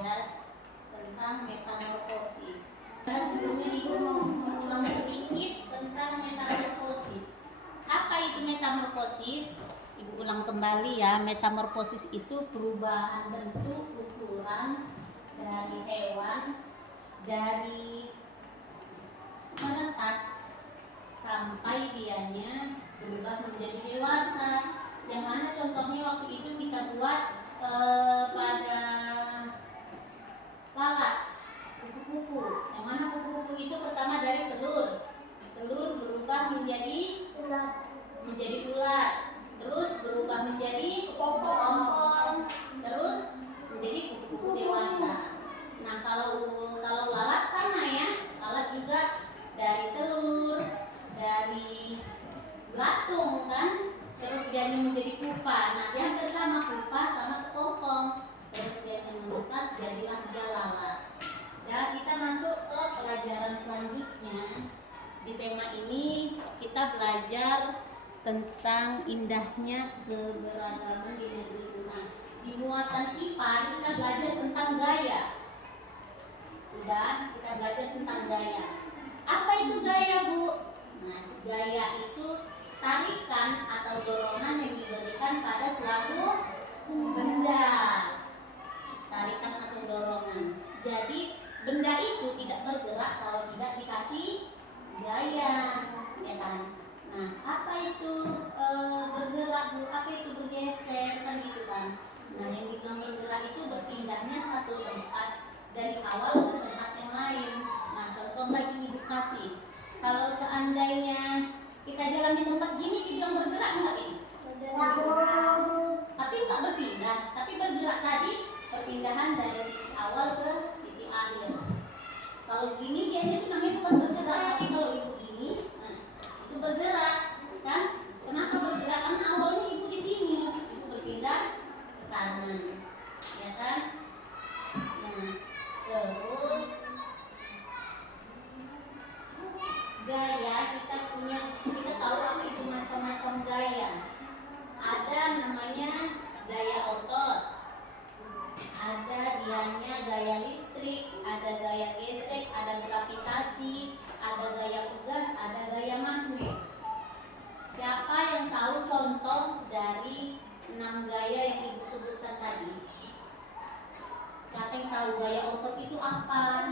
ya, tentang metamorfosis. Sebelumnya Ibu mau mengulang sedikit tentang metamorfosis. Apa itu metamorfosis? Ibu ulang kembali ya. Metamorfosis itu perubahan bentuk ukuran dari hewan dari menetas sampai dianya berubah menjadi dewasa. Yang mana contohnya waktu itu kita buat pada lalat, kupu-kupu. Yang mana kupu-kupu itu pertama dari telur berubah menjadi ulat, terus berubah menjadi kepompong, terus menjadi kupu-kupu dewasa. Nah, kalau lalat sama ya, lalat juga dari telur, dari belatung kan, terus dia menjadi pupa. Nah, dia hampir sama pupa sama kepompong, terus dia menetas jadilah dia lalat. Ya, kita masuk ke pelajaran selanjutnya. Di tema ini kita belajar tentang indahnya keberagaman di negeri Tuhan. Di muatan IPA kita belajar tentang gaya. Udah, kita belajar tentang gaya. Apa itu gaya, Bu? Nah, gaya itu tarikan atau dorongan yang diberikan pada suatu benda. Tarikan atau dorongan. Jadi benda itu tidak bergerak kalau tidak dikasih gaya, ya kan? Nah, apa itu bergerak, Bu? Apa itu bergeser, kan gitu kan? Nah, yang dibilang bergerak itu berpindahnya satu tempat dari awal ke tempat yang lain. Nah, contoh lagi Ibu kasih. Kalau seandainya kita jalan di tempat gini, dibilang bergerak enggak ini? Bergerak. Tapi enggak berpindah, tapi bergerak tadi perpindahan dari titik awal ke titik akhir. Kalau gini dia itu namanya bukan bergerak, tapi kalau Ibu gini, nah, itu bergerak, kan? Kenapa bergerak? Karena awalnya Ibu di sini, Ibu berpindah ke kanan, ya kan? Nah, terus gaya kita tahu apa itu macam-macam gaya. Ada namanya gaya otot, ada dianya gaya listrik, ada gaya gesek, ada gravitasi, ada gaya pegas, ada gaya magnet. Siapa yang tahu contoh dari 6 gaya yang Ibu sebutkan tadi? Siapa yang tahu gaya otot itu apa?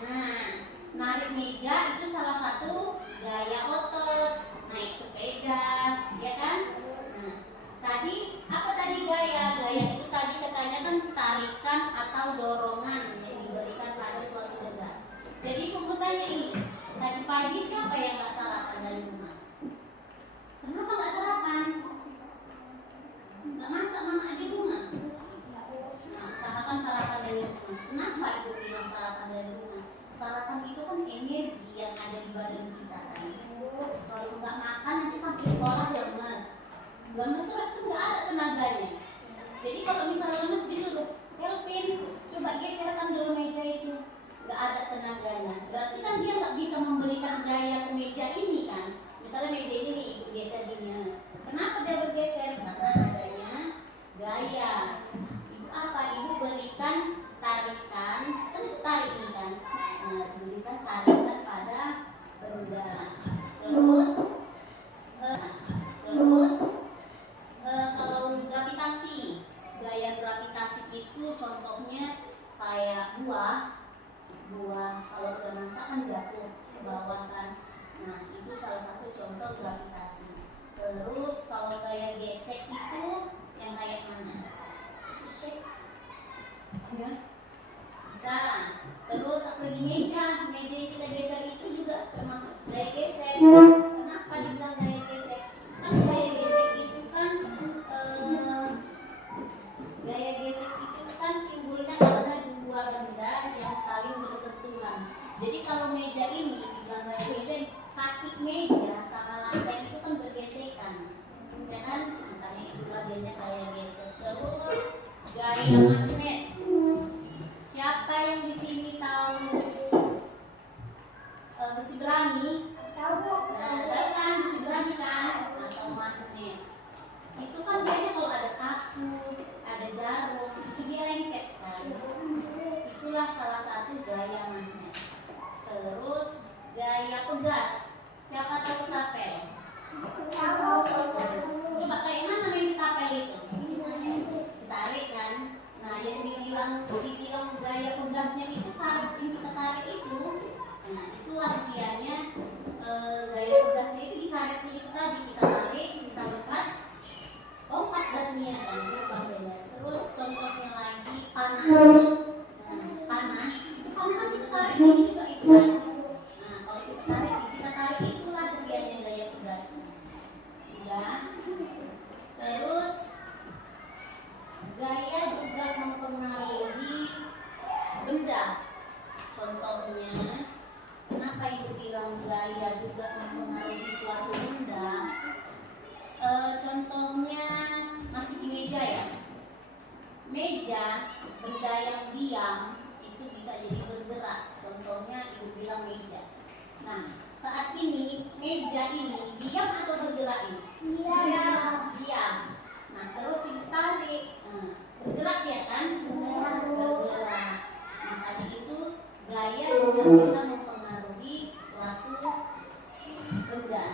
Nah, narik meja itu salah satu gaya otot. Naik sepeda, ya kan? Nah, tadi apa tadi gaya? Gaya itu tadi katanya kan tarikan atau dorongan yang diberikan pada suatu benda. Jadi Ibu tanya ini, tadi pagi siapa yang nggak sarapan dari rumah? Kenapa nggak sarapan? Nggak masak mama di rumah? Nah, usahakan sarapan dari rumah. Kenapa Ibu bilang sarapan dari rumah? Sarapan itu kan energi yang ada di badan kita kan. Kalau nggak makan nanti sampai sekolah lemes. Lemes terus kan nggak ada tenaganya. Jadi kalau misalnya lemes disuruh helpin, coba geserkan dulu meja itu, nggak ada tenaganya. Berarti kan dia nggak bisa memberikan gaya ke meja ini kan. Misalnya meja ini nih Ibu geser gini. Kenapa dia bergeser? Karena adanya gaya. Ibu apa? Ibu berikan tarikan, kan Ibu tarik ini kan. Nah, berikan tarikan pada benda. Terus kalau gravitasi, gaya gravitasi itu contohnya kayak buah kalau udah masak kan jatuh ke bawah kan. Nah, itu salah satu contoh gravitasi. Terus kalau gaya gesek itu yang kayak mana? Gesek ya, bisa. Terus lagi meja yang kita geser itu juga termasuk gaya gesek. Kenapa dibilang gaya gesek? Kan gaya gesek itu kan timbulnya karena dua benda yang saling bersentuhan. Jadi kalau meja ini dibilang gaya gesek, kaki meja sama lantai itu kan bergesekan, ya kan? Makanya itu bagiannya gaya gesek. Terus gaya magnet. Siapa yang di sini tahu besi berani? Tahu, Bu. Nah, tahu kan besi berani kan? Atau magnet. Itu kan dia kalau ada kaku, ada jarum, itu dia lengket kan. meja, benda yang diam itu bisa jadi bergerak. Contohnya ibu bilang meja. Nah, saat ini meja ini diam atau bergerak ini? Diam. Nah, terus ibu tarik. Bergerak dia kan? Bergerak. Nah, tadi itu gaya juga bisa mempengaruhi suatu benda.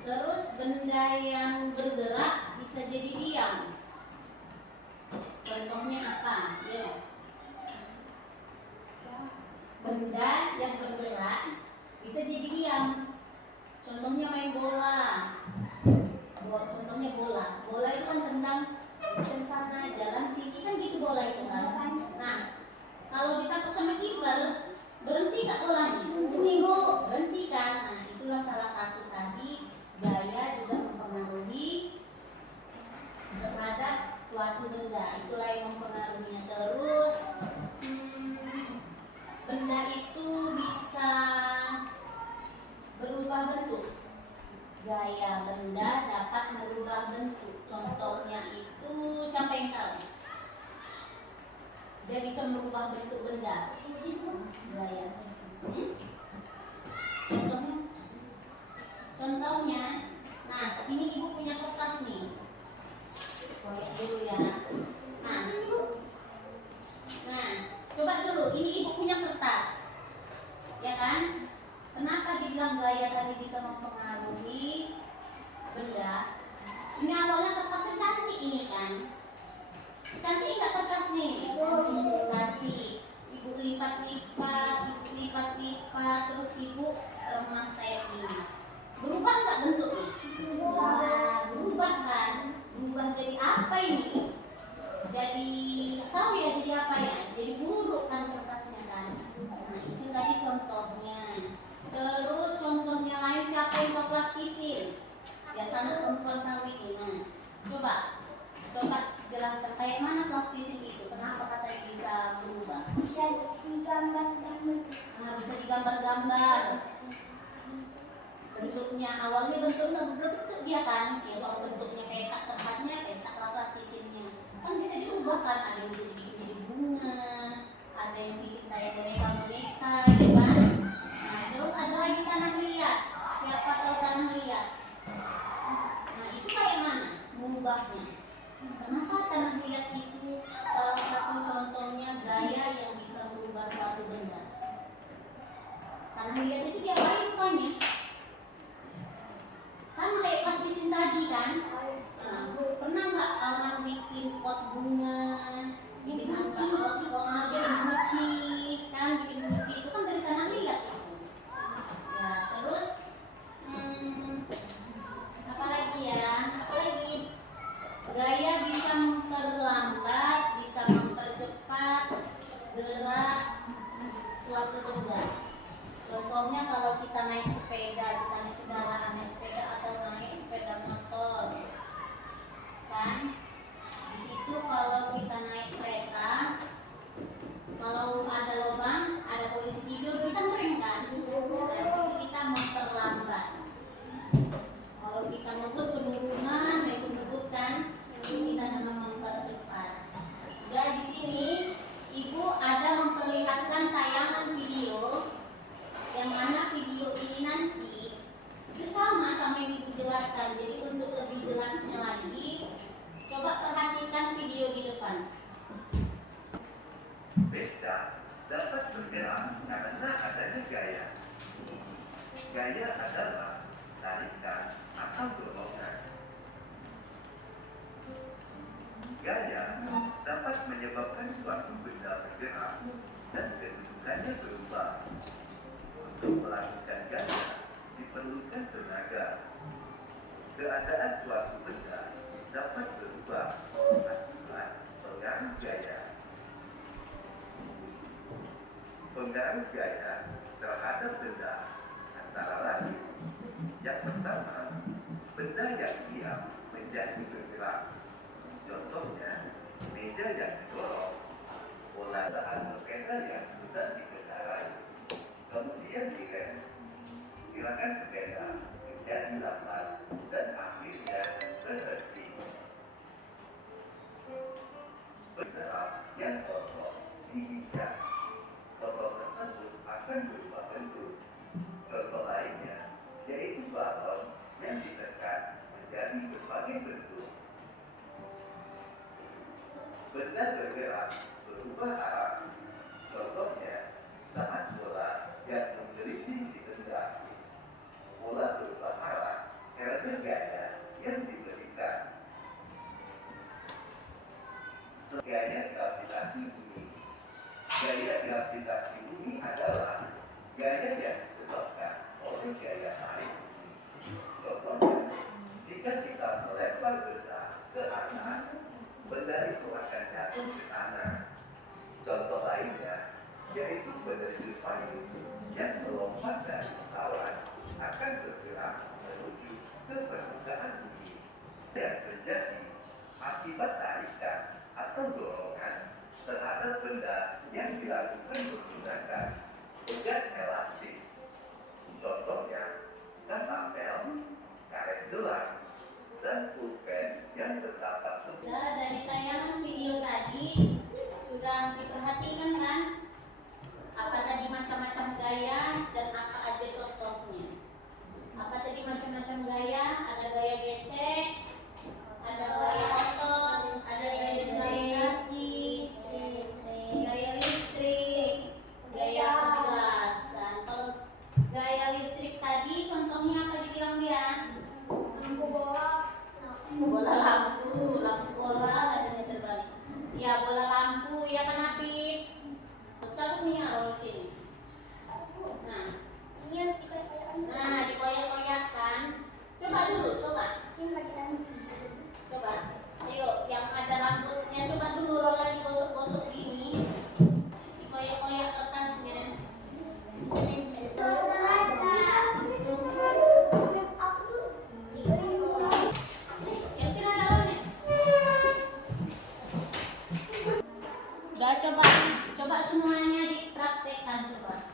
Terus benda yang bergerak bisa jadi diam. Contohnya apa? Ya. Benda yang bergerak bisa jadi diam. Contohnya main bola. Contohnya bola. Bola itu kan tendang ke sana, jalan sini kan gitu bola itu kan. Nah, kalau ditangkap sama kiper, berhenti nggak bolanya? Berhenti kan? Nah, itulah salah satu tadi gaya juga mempengaruhi terhadap suatu benda. Itulah yang mempengaruhinya. Terus benda itu bisa berubah bentuk. Gaya benda dapat merubah bentuk. Contohnya itu siapa yang tahu? Dia bisa merubah bentuk benda. Gaya. Contohnya, nah ini ibu punya kertas nih. Lihat dulu ya. Nah, coba dulu. Ini ibu punya kertas, ya kan? Kenapa dibilang gaya tadi bisa mempengaruhi benda? Ini awalnya kertasnya cantik ini kan? Cantik nggak kertas nih? Cantik. Ibu lipat-lipat, terus ibu remas kayak ini. Berubah nggak bentuknya? Berubah kan? Berubah jadi apa ini? Jadi tahu ya jadi apa ya? Jadi buruk kan kertasnya kan? Nah itu tadi contohnya. Terus contohnya lain siapa yang tahu plastisin? Biasanya perempuan tahu ini. Nah, coba jelaskan kayak mana plastisin itu? Kenapa katanya bisa berubah? Bisa digambar-gambar. Nah, bisa digambar-gambar. Bentuknya awalnya bentuknya berbentuk dia kan? Ya kalau bentuknya petak tempatnya petak lah plastisinnya. Kan bisa diubah kan? Ada yang bikin jadi bunga, ada yang bikin kayak boneka-boneka, gitu kan? Nah, terus ada lagi tanah liat. Siapa tahu tanah liat? Nah, itu kayak mana mengubahnya? Kenapa tanah liat itu salah satu contohnya gaya yang bisa merubah suatu benda? Tanah liat itu dia apa rupanya? Sama kayak plastisin tadi kan? Nah, pernah nggak orang bikin pot bunga, bikin asbak, bikin guci, kan? Bikin guci itu kan dari tanah liat itu. Ya, terus apalagi ya? Apalagi gaya bisa memperlambat, bisa mempercepat gerak suatu benda. Contohnya kalau kita naik sepeda, kita naik kendaraan, naik sepeda atau naik sepeda motor, kan? Di situ kalau kita naik kereta, kalau ada lubang, ada polisi tidur, kita ngerem kan? Dari situ kita memperlambat. Kalau kita ngebut penurunan, itu ngebut kan? Kita dengan mempercepat. Dan di sini ibu ada memperlihatkan tayangan video. Yang mana video ini nanti itu sama yang ibu jelaskan. Jadi untuk lebih jelasnya lagi, coba perhatikan video di depan. Beca dapat bergerak karena adanya gaya. Gaya adalah tarikan atau dorongan. Gaya dapat menyebabkan suatu benda bergerak dan kedudukannya berubah. Untuk melakukan gaya diperlukan tenaga. Keadaan suatu benda dapat berubah akibat pengaruh gaya. Pengaruh gaya terhadap benda antara lain: yang pertama, benda yang diam menjadi bergerak. Contohnya, meja yang didorong, bola saat sepeda yang sedang dikendarai. Kemudian direm, gerakan sepeda menjadi lambat dan akhirnya berhenti. Bergerak yang kosong diikat. Botol tersebut akan berubah bentuk. Contoh lainnya yaitu balon yang ditekan menjadi berbagai bentuk. Benda bergerak berubah arah. Contohnya saat bola yang menggeliting ditendang. Bola berubah arah karena gaya yang diberikan. Gaya gravitasi bumi. Gaya gravitasi bumi adalah gaya yang disebabkan oleh gaya tarik bumi. Contohnya, jika kita melempar benda ke atas, benda itu akan jatuh ke tanah. Contoh lainnya yaitu penerjun payung yang melompat dari pesawat akan bergerak menuju ke permukaan bumi. Yang terjadi akibat tarikan atau dorongan terhadap benda yang dilakukan menggunakan gas elastis. Contohnya, ketapel, karet gelang, dan pulpen yang terdapat. Dari tayangan video tadi sudah diperhatikan kan? Apa tadi macam-macam gaya dan apa aja contohnya? Apa tadi macam-macam gaya? Ada gaya gesek, ada gaya otot, ada gaya gravitasi, gaya listrik, gaya gas. Dan kalau gaya listrik tadi contohnya apa dibilang dia? Lampu bola. Bola lampu, lampu bola katanya terbalik. Ya bola lampu ya kan Apip? Satu nih ya di sini. Nah dikoyak-koyakkan. Coba dulu, coba. Coba. Ayo yang ada rambutnya coba dulu rola digosok-gosok gini. Dikoyak-koyak kertasnya. Udah coba semuanya dipraktekkan coba.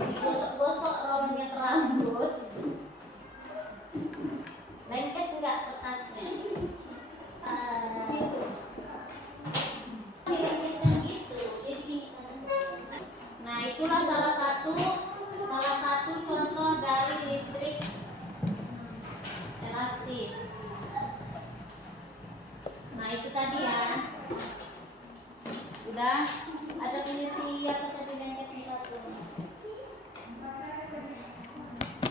Digosok-gosok rolnya ke rambut. Lengket enggak kertasnya? Dilengketkan gitu. Jadi nah itulah salah satu contoh dari listrik elastis. Nah itu tadi ya. Udah ada puisi apa tadi lengket di satu.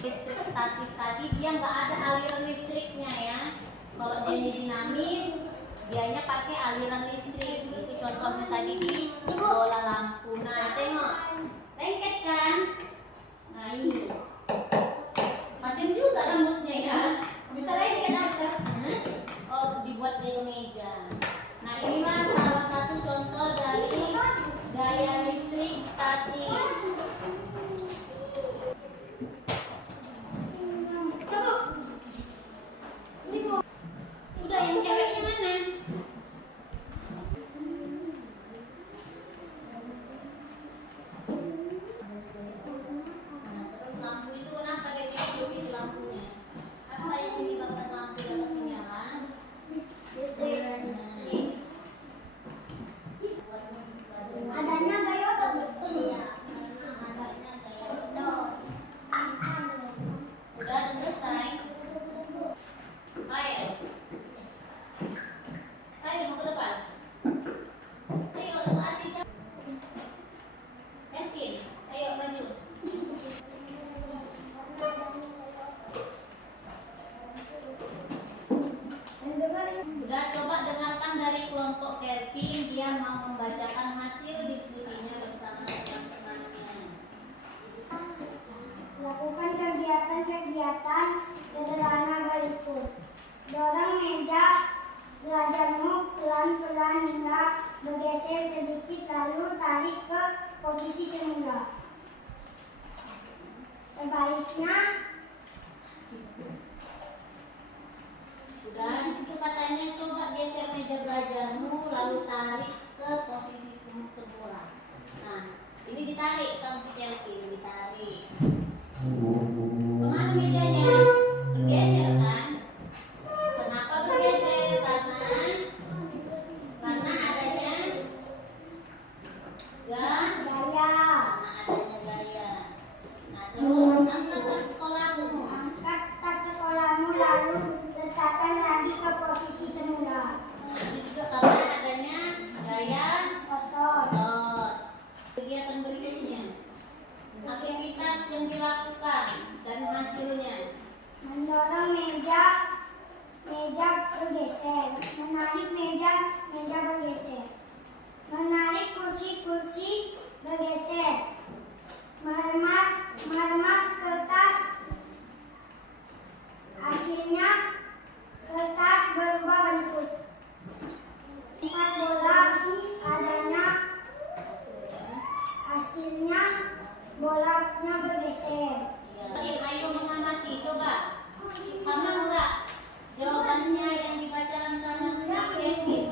Listrik statis tadi dia nggak ada aliran listriknya ya. Kalau dia dinamis, dianya pakai aliran listrik. Itu contohnya tadi di bola lampu. Nah tengok, lengket kan? Nah ini, paten juga rambutnya ya. Bisa lengket atas. Oh dibuat dari meja. Nah inilah salah satu contoh dari gaya listrik statis. Udah yang ceweknya mana? Nah, terus lampu itu kenapa dia hidupin lampunya? Apa yang menyebabkan lampu dapat menyala? Adanya gaya otot. Iya. Udah selesai. Ayo mau ke depan. Ayo Suati siapa? Kevin, ayo maju. Udah coba dengarkan dari kelompok Kevin, dia mau membacakan hasil diskusinya bersama teman-temannya. Lakukan kegiatan-kegiatan sederhana berikut. Dorong meja belajarmu pelan-pelan hingga bergeser sedikit lalu tarik ke posisi semula. Sebaliknya, Udah di situ katanya coba geser meja belajarmu lalu tarik ke posisi semula. Nah, ini ditarik sama si Kelvin, ditarik. Kemana mejanya? Bergeser kan? Kenapa bergeser? Karena adanya yang dilakukan dan hasilnya. Mendorong meja bergeser. Menarik meja bergeser. Menarik kursi bergeser. Meremas kertas, hasilnya kertas berubah bentuk. Empat bola adanya, hasilnya bolanya bergeser. Ayo mengamati, coba. Sama enggak jawabannya yang dibacakan sama si Kevin?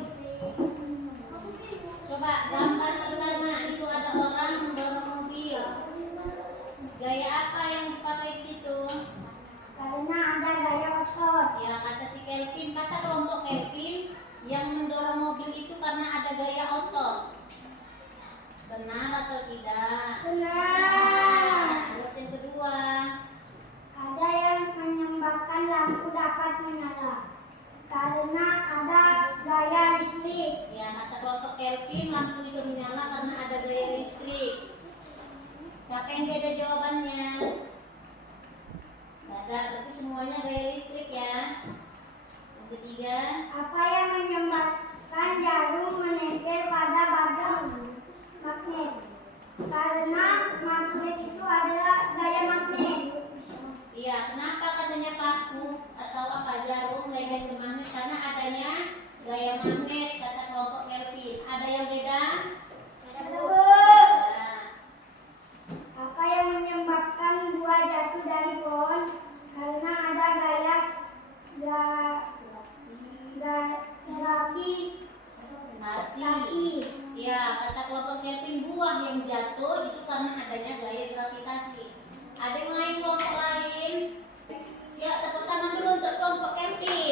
Coba gambar pertama itu ada orang mendorong mobil. Gaya apa yang dipakai di situ? Karena ada gaya otot. Ya, kata si Kelvin, kata kelompok Kelvin, yang mendorong mobil itu karena ada gaya otot. Benar atau tidak? Benar. Terus yang kedua, Ada yang menyebabkan lampu dapat menyala karena ada gaya listrik. ya kata kelompok Kelvin, lampu itu menyala karena ada gaya listrik. Siapa yang beda jawabannya? Nggak ada, berarti semuanya gaya listrik ya. Yang ketiga, Apa yang menyebabkan jarum menempel pada badan magnet? Karena magnet itu adalah gaya magnet. iya, kenapa katanya paku atau apa jarum lengket ke magnet? Karena adanya gaya magnet, kata kelompok Kelvin. Ada yang beda? Ya. Apa yang menyebabkan buah jatuh dari pohon? Karena ada gravitasi. Masih. Ya, kata kelompok Kelvin, buah yang jatuh itu karena adanya gaya gravitasi. Ada yang lain, kelompok lain? Ya, tepuk tangan dulu untuk kelompok Kelvin.